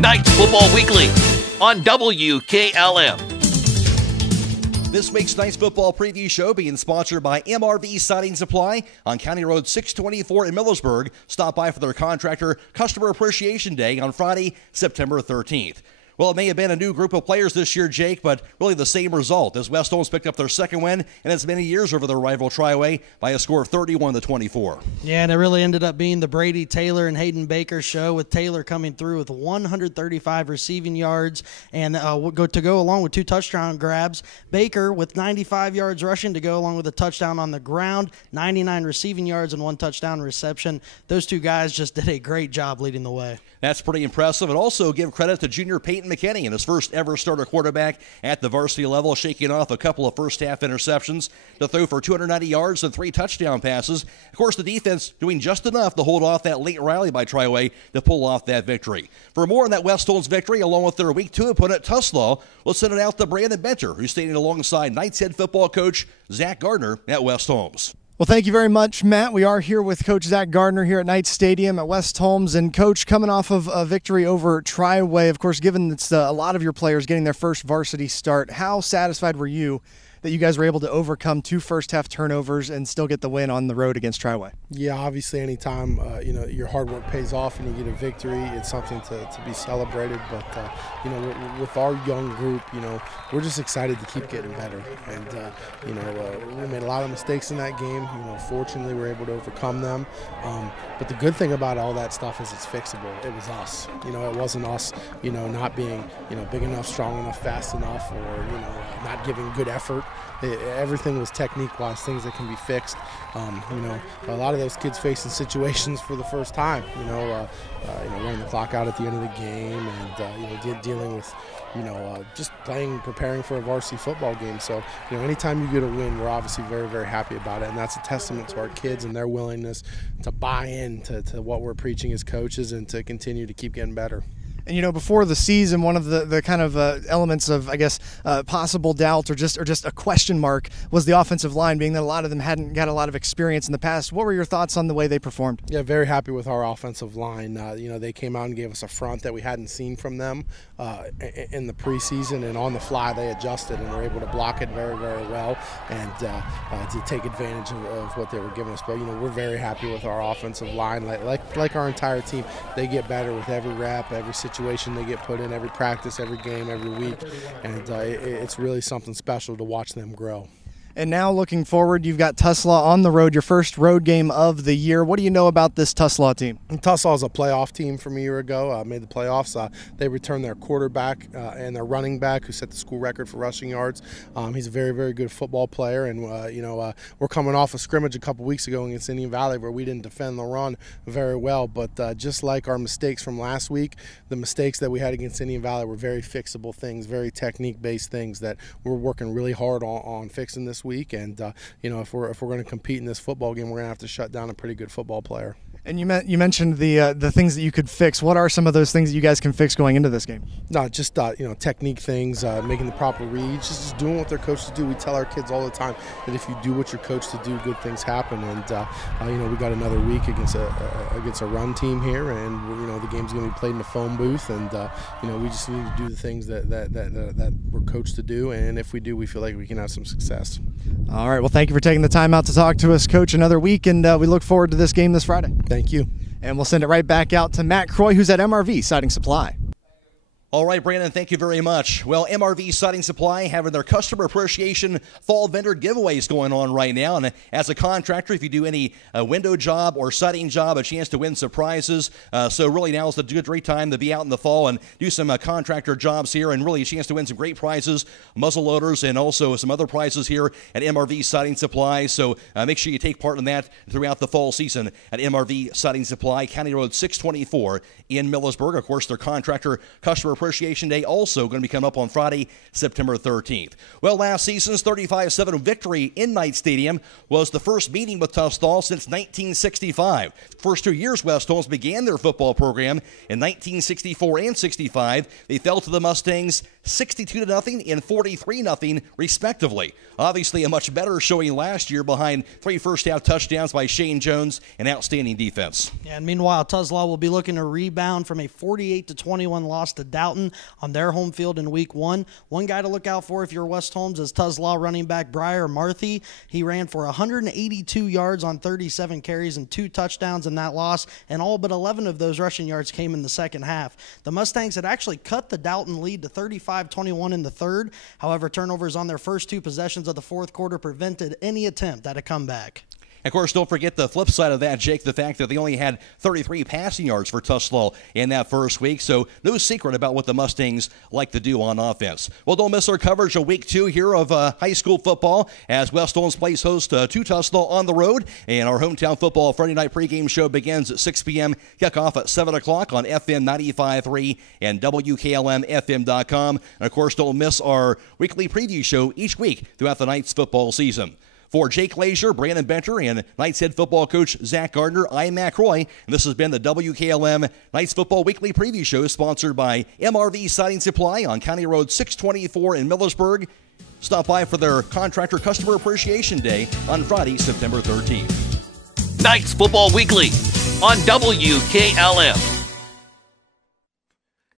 Knights Football Weekly on WKLM. This week's Knights Football Preview Show being sponsored by MRV Siding Supply on County Road 624 in Millersburg. Stop by for their Contractor Customer Appreciation Day on Friday, September 13th. Well, it may have been a new group of players this year, Jake, but really the same result as West Holmes picked up their second win in as many years over their rival Triway by a score of 31-24. Yeah, and it really ended up being the Brady Taylor and Hayden Baker show, with Taylor coming through with 135 receiving yards and to go along with 2 touchdown grabs. Baker with 95 yards rushing to go along with a touchdown on the ground, 99 receiving yards and 1 touchdown reception. Those 2 guys just did a great job leading the way. That's pretty impressive. And also give credit to junior Peyton McKinney and his first ever starter quarterback at the varsity level, shaking off a couple of first-half interceptions to throw for 290 yards and 3 touchdown passes. Of course, the defense doing just enough to hold off that late rally by Triway to pull off that victory. For more on that West Holmes victory, along with their Week 2 opponent, Tuslaw, we'll send it out to Brandon Benter, who's standing alongside Knights head football coach Zach Gardner at West Holmes. Well, thank you very much, Matt. We are here with Coach Zach Gardner here at Knights Stadium at West Holmes. And, Coach, coming off of a victory over Triway, of course, given it's a lot of your players getting their first varsity start, how satisfied were you that you guys were able to overcome 2 first-half turnovers and still get the win on the road against Triway? Yeah, obviously anytime your hard work pays off and you get a victory, it's something to be celebrated. But with our young group, we're just excited to keep getting better. And we made a lot of mistakes in that game. Fortunately, we were able to overcome them. But the good thing about all that stuff is it's fixable. It was us. It wasn't us. Not being big enough, strong enough, fast enough, or not giving good effort. Everything was technique-wise, things that can be fixed. A lot of those kids facing situations for the first time. Running the clock out at the end of the game, and dealing with just preparing for a varsity football game. So anytime you get a win, we're obviously very, very happy about it, and that's a testament to our kids and their willingness to buy in to what we're preaching as coaches and to continue to keep getting better. And before the season, one of the kind of elements of, I guess, possible doubt or just a question mark was the offensive line, being that a lot of them hadn't got a lot of experience in the past. What were your thoughts on the way they performed? Yeah, very happy with our offensive line. They came out and gave us a front that we hadn't seen from them in the preseason, and on the fly they adjusted and were able to block it very, very well and to take advantage of what they were giving us. But we're very happy with our offensive line. Like our entire team, they get better with every rep, every situation they get put in, every practice, every game, every week, and it's really something special to watch them grow. And now looking forward, you've got Tuslaw on the road, your first road game of the year. What do you know about this Tuslaw team? Tuslaw is a playoff team from a year ago, made the playoffs. They returned their quarterback and their running back, who set the school record for rushing yards. He's a very, very good football player, and we're coming off a scrimmage a couple weeks ago against Indian Valley where we didn't defend the run very well, but just like our mistakes from last week, the mistakes that we had against Indian Valley were very fixable things, very technique-based things that we're working really hard on fixing this week. And if we're going to compete in this football game, we're going to have to shut down a pretty good football player. And you mentioned the things that you could fix. What are some of those things that you guys can fix going into this game? No, just technique things, making the proper reads, just doing what their coaches do. We tell our kids all the time that if you do what you're coached to do, good things happen. And we got another week against a run team here, and the game's going to be played in the phone booth, and we just need to do the things that we're coached to do. And if we do, we feel like we can have some success. All right. Well, thank you for taking the time out to talk to us, Coach. Another week, and we look forward to this game this Friday. Thank you. And we'll send it right back out to Matt Croy, who's at MRV Siding Supply. All right, Brandon, thank you very much. Well, MRV Siding Supply having their Customer Appreciation Fall Vendor Giveaways going on right now. And as a contractor, if you do any window job or siding job, a chance to win some prizes. So really now is the great time to be out in the fall and do some contractor jobs here, and really a chance to win some great prizes, muzzle loaders, and also some other prizes here at MRV Siding Supply. So make sure you take part in that throughout the fall season at MRV Siding Supply, County Road 624 in Millersburg. Of course, their Contractor Customer Appreciation Day also going to be coming up on Friday, September 13th. Well, last season's 35-7 victory in Knights Stadium was the first meeting with Tuslaw since 1965. First 2 years West Holmes began their football program in 1964 and 65. They fell to the Mustangs 62-0 and 43-0, respectively. Obviously, a much better showing last year behind 3 first-half touchdowns by Shane Jones and outstanding defense. Yeah, and meanwhile, Tuslaw will be looking to rebound from a 48-21 loss to Dalton on their home field in Week 1. One guy to look out for if you're West Holmes is Tuslaw running back Briar Marthy. He ran for 182 yards on 37 carries and 2 touchdowns in that loss, and all but 11 of those rushing yards came in the second half. The Mustangs had actually cut the Dalton lead to 35-21 in the third. However, turnovers on their first 2 possessions of the fourth quarter prevented any attempt at a comeback. Of course, don't forget the flip side of that, Jake, the fact that they only had 33 passing yards for Tuslaw in that first week, so no secret about what the Mustangs like to do on offense. Well, don't miss our coverage of Week 2 here of high school football as West Holmes plays host to Tuslaw on the road, and our hometown football Friday night pregame show begins at 6 p.m., kickoff at 7 o'clock on FM 95.3 and WKLM-FM.com. And, of course, don't miss our weekly preview show each week throughout the Knights football season. For Jake Lazier, Brandon Benter, and Knights head football coach Zach Gardner, I'm Mac Roy, and this has been the WKLM Knights Football Weekly Preview Show, sponsored by MRV Siding Supply on County Road 624 in Millersburg. Stop by for their Contractor Customer Appreciation Day on Friday, September 13th. Knights Football Weekly on WKLM.